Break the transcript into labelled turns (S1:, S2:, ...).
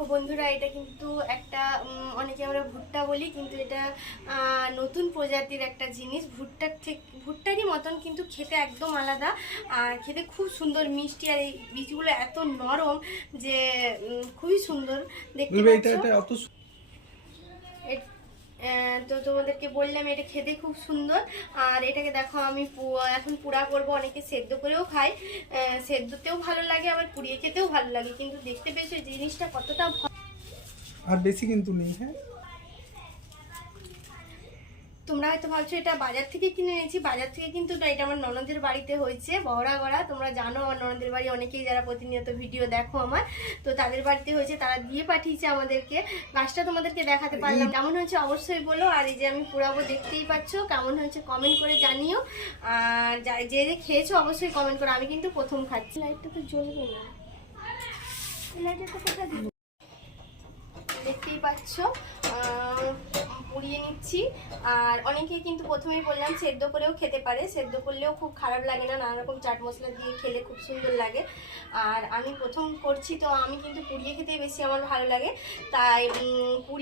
S1: ও বন্ধুরা এটা কিন্তু একটা অনেকে আমরা ভুট্টা বলি কিন্তু এটা নতুন প্রজাতির একটা জিনিস। ভুট্টার থেকে ভুট্টারই মতন কিন্তু খেতে একদম আলাদা। আর খেতে খুব সুন্দর মিষ্টি আর এই বীজগুলো এত নরম যে খুবই সুন্দর। দেখতে পাচ্ছ? তো তোমাদেরকে বললাম, এটা খেতে খুব সুন্দর। আর এটাকে দেখো, আমি এখন পুরা করব, অনেকে সেদ্ধ করেও খাই সেদ্ধতেও ভালো লাগে, আবার পুড়িয়ে খেতেও ভালো লাগে। কিন্তু দেখতে পেয়েছ, জিনিসটা কতটা
S2: আর বেশি কিন্তু নেই হ্যাঁ?
S1: তোমরা হয়তো ভাবছ এটা বাজার থেকে কিনে এনেছি বাজার থেকে কিন্তু না এটা আমার ননদের বাড়িতে হয়েছে বহরা গড়া। তোমরা জানো আমার ননদের বাড়ি অনেকেই যারা প্রতিনিয়ত ভিডিও দেখো আমার তো তাদের বাড়িতে হয়েছে তারা দিয়ে পাঠিয়েছে আমাদেরকে। গাছটা তোমাদেরকে দেখাতে পারলাম। কেমন হয়েছে অবশ্যই বলো আর এই যে আমি পুরাবো দেখতেই পাচ্ছ কেমন হয়েছে কমেন্ট করে জানিও। আর যে যে খেয়েছো অবশ্যই কমেন্ট করো আমি কিন্তু প্রথম খাচ্ছি। লাইটটা তো জ্বলবে না। লাইটটা তো কোথায় দেখতেই পাচ্ছ। নিচ্ছি। আর অনেকে কিন্তু প্রথমেই বললাম সেদ্ধ করেও খেতে পারে। সেদ্ধ করলেও খুব খারাপ লাগে না নানা রকম চাট মশলা দিয়ে খেলে খুব সুন্দর লাগে। আর আমি প্রথম করছি, তো আমি কিন্তু পুড়িয়ে খেতে বেশি আমার ভালো লাগে। তাই পুড়িয়ে